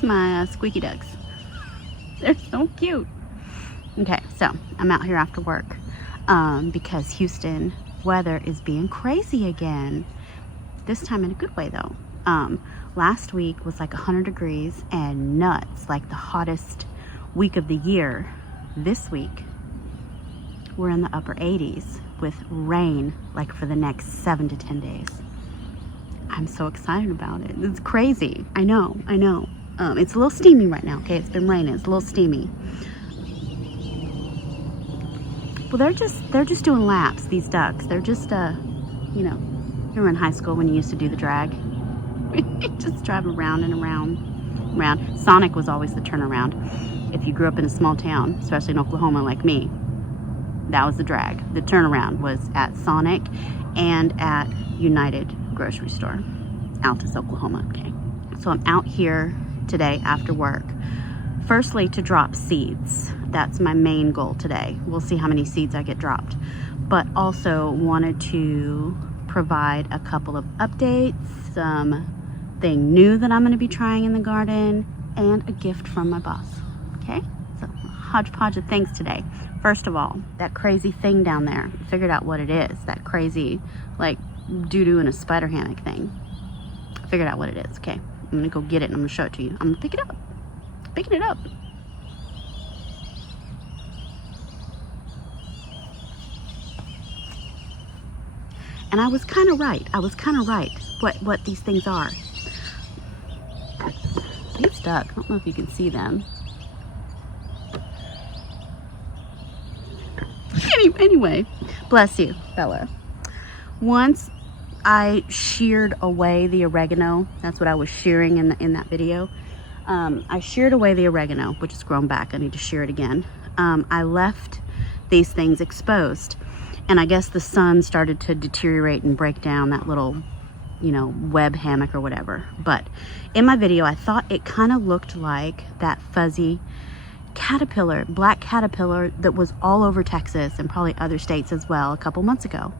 My squeaky ducks. They're so cute. Okay, so I'm out here after work because Houston weather is being crazy again. This time in a good way though. Last week was like 100 degrees and nuts, like the hottest week of the year. This week we're in the upper 80s with rain like for the next 7 to 10 days. I'm so excited about it. It's crazy. I know. It's a little steamy right now, okay? It's been raining, it's a little steamy. Well, they're just doing laps, these ducks. They're just, you know, you were in high school when you used to do the drag. Just drive around and around. Sonic was always the turnaround. If you grew up in a small town, especially in Oklahoma like me, that was the drag. The turnaround was at Sonic and at United Grocery Store, Altus, Oklahoma, okay? So I'm out here today after work, firstly to drop seeds. That's my main goal today. We'll see how many seeds I get dropped, but also wanted to provide a couple of updates, something new that I'm going to be trying in the garden, and a gift from my boss. Okay, so hodgepodge of things today. First of all, that crazy thing down there, figured out what it is. That crazy like doo-doo in a spider hammock thing. Figured out what it is. Okay, I'm gonna go get it and I'm gonna show it to you. I'm gonna pick it up. Picking it up. And I was kind of right. What these things are. They're stuck. I don't know if you can see them. Anyway, bless you, Bella. Once I sheared away the oregano. That's what I was shearing in that video. I sheared away the oregano, which has grown back. I need to shear it again. I left these things exposed, and I guess the sun started to deteriorate and break down that little, you know, web hammock or whatever. But in my video, I thought it kind of looked like that fuzzy caterpillar, black caterpillar that was all over Texas and probably other states as well a couple months ago.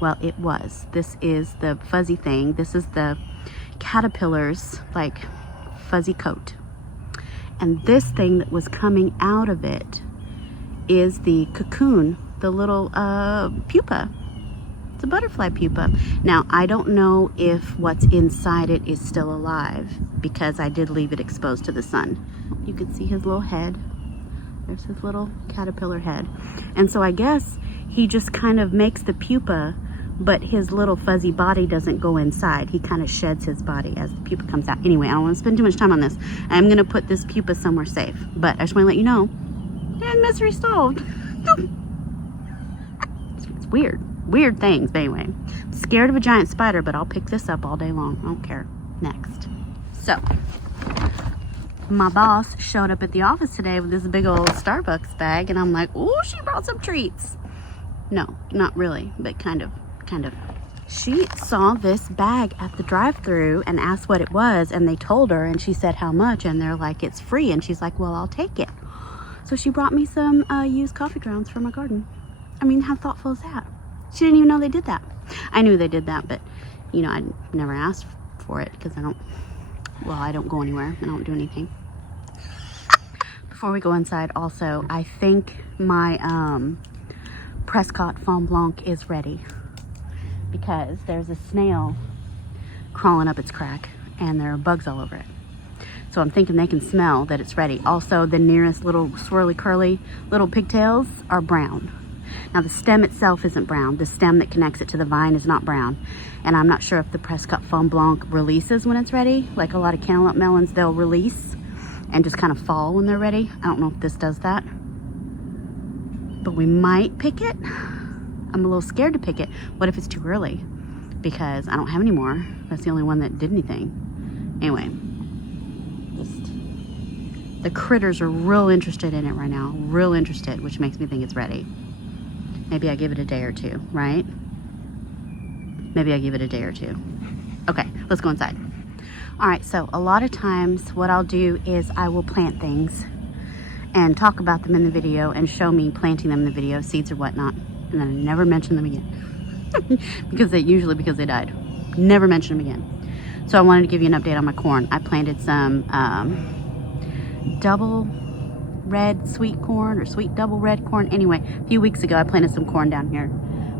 Well, it was. This is the fuzzy thing. This is the caterpillar's like fuzzy coat. And this thing that was coming out of it is the cocoon, the little pupa. It's a butterfly pupa. Now, I don't know if what's inside it is still alive because I did leave it exposed to the sun. You can see his little head. There's his little caterpillar head. And so I guess he just kind of makes the pupa, but his little fuzzy body doesn't go inside. He kind of sheds his body as the pupa comes out. Anyway, I don't want to spend too much time on this. I'm going to put this pupa somewhere safe. But I just want to let you know, and misery solved. It's weird. Weird things. But anyway, I'm scared of a giant spider, but I'll pick this up all day long. I don't care. Next. So, my boss showed up at the office today with this big old Starbucks bag, and I'm like, oh, she brought some treats. No, not really, but kind of. She saw this bag at the drive-thru and asked what it was, and they told her, and she said how much, and they're like, it's free, and she's like, well, I'll take it. So she brought me some used coffee grounds for my garden. I mean, how thoughtful is that? She didn't even know they did that. I knew they did that, but you know, I never asked for it because I don't go anywhere. I don't do anything. Before we go inside, also, I think my Prescott Fond Blanc is ready because there's a snail crawling up its crack and there are bugs all over it. So I'm thinking they can smell that it's ready. Also, the nearest little swirly curly little pigtails are brown. Now the stem itself isn't brown. The stem that connects it to the vine is not brown. And I'm not sure if the Prescott Fond Blanc releases when it's ready. Like a lot of cantaloupe melons, they'll release and just kind of fall when they're ready. I don't know if this does that. But we might pick it. I'm a little scared to pick it. What if it's too early? Because I don't have any more. That's the only one that did anything. Anyway, just The critters are real interested in it right now. Real interested, which makes me think it's ready. Maybe I give it a day or two, right? Maybe I give it a day or two. Okay, let's go inside. All right, so a lot of times what I'll do is I will plant things and talk about them in the video and show me planting them in the video, seeds or whatnot, and then I never mention them again. because they died. Never mention them again. So I wanted to give you an update on my corn. I planted some double red sweet corn or sweet double red corn. Anyway, a few weeks ago I planted some corn down here.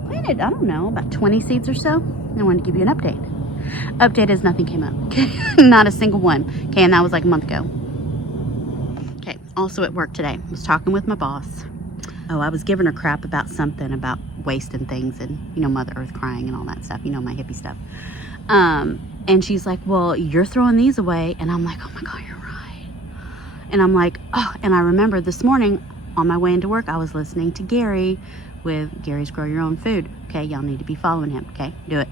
Planted, I don't know, about 20 seeds or so. I wanted to give you an update. Update is nothing came up. Okay, not a single one. Okay, and that was like a month ago. Okay, also at work today, I was talking with my boss. Oh, I was giving her crap about something about wasting things and, you know, Mother Earth crying and all that stuff, you know, my hippie stuff. And she's like, well, you're throwing these away. And I'm like, oh my God, you're right. And I'm like, oh, and I remember this morning on my way into work, I was listening to Gary with Gary's Grow Your Own Food. Okay, y'all need to be following him. Okay, do it.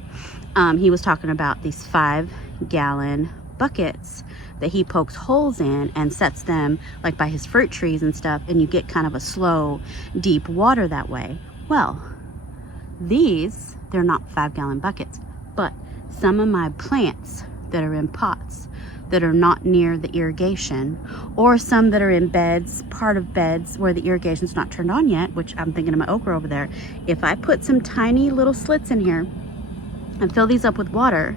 He was talking about these 5-gallon buckets that he pokes holes in and sets them like by his fruit trees and stuff, and you get kind of a slow, deep water that way. Well, these, they're not 5-gallon buckets, but some of my plants that are in pots that are not near the irrigation, or some that are in beds, part of beds where the irrigation's not turned on yet, which I'm thinking of my okra over there. If I put some tiny little slits in here and fill these up with water,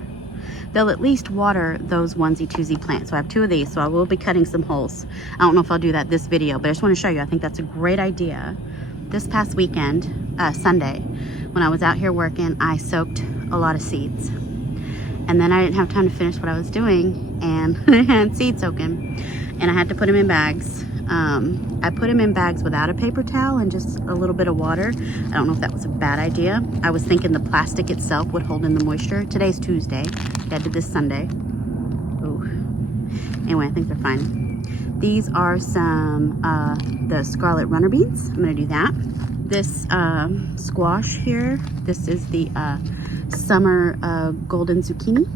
they'll at least water those onesie-twosie plants. So I have 2 of these, so I will be cutting some holes. I don't know if I'll do that this video, but I just want to show you. I think that's a great idea. This past weekend, Sunday, when I was out here working, I soaked a lot of seeds. And then I didn't have time to finish what I was doing, and I had seed soaking, and I had to put them in bags. I put them in bags without a paper towel and just a little bit of water. I don't know if that was a bad idea. I was thinking the plastic itself would hold in the moisture. Today's Tuesday. I did this Sunday. Ooh. Anyway, I think they're fine. These are some the scarlet runner beans. I'm gonna do that. This squash here, this is the summer golden zucchini.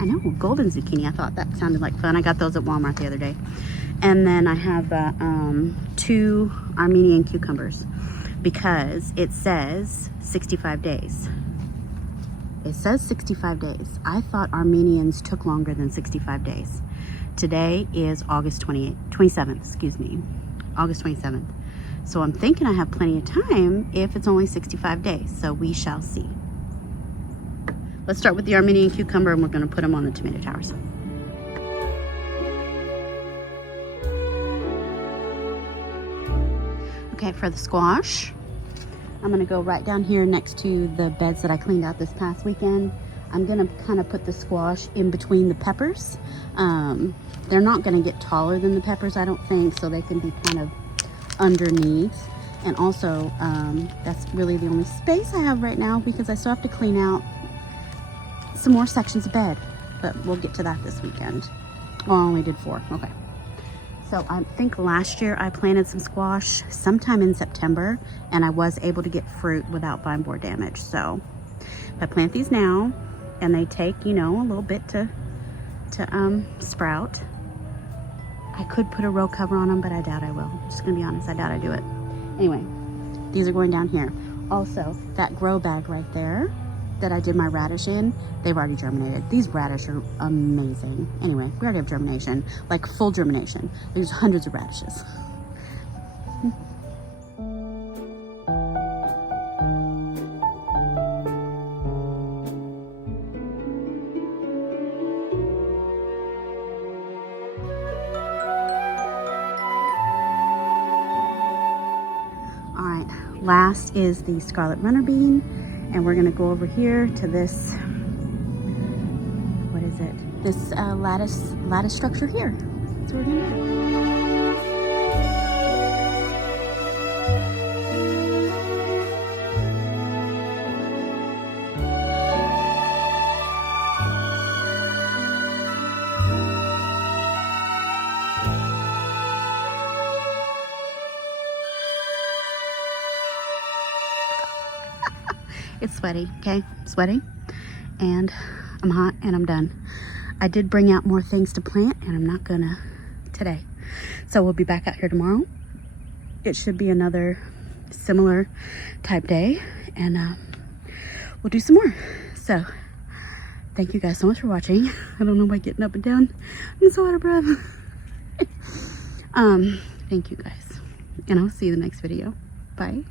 I know, golden zucchini. I thought that sounded like fun. I got those at Walmart the other day. And then I have 2 Armenian cucumbers because it says 65 days. It says 65 days. I thought Armenians took longer than 65 days. Today is August 27th, excuse me, August 27th. So I'm thinking I have plenty of time if it's only 65 days. So we shall see. Let's start with the Armenian cucumber, and we're gonna put them on the tomato towers. Okay, for the squash, I'm gonna go right down here next to the beds that I cleaned out this past weekend. I'm gonna kind of put the squash in between the peppers. They're not gonna get taller than the peppers, I don't think, so they can be kind of underneath. And also, that's really the only space I have right now because I still have to clean out some more sections of bed, but we'll get to that this weekend. Well, I only did 4, okay. So I think last year I planted some squash sometime in September, and I was able to get fruit without vine borer damage. So if I plant these now, and they take, you know, a little bit to sprout, I could put a row cover on them, but I doubt I will. I'm just gonna be honest, I doubt I do it. Anyway, these are going down here. Also, that grow bag right there that I did my radish in, they've already germinated. These radish are amazing. Anyway, we already have germination, like full germination. There's hundreds of radishes. All right, last is the scarlet runner bean. And we're gonna go over here to this, what is it? This lattice structure here. That's what we're gonna do. It's sweaty, okay? Sweaty, and I'm hot, and I'm done. I did bring out more things to plant, and I'm not gonna today. So we'll be back out here tomorrow. It should be another similar type day, and we'll do some more. So thank you guys so much for watching. I don't know why getting up and down. I'm so out of breath. Thank you guys, and I'll see you in the next video. Bye.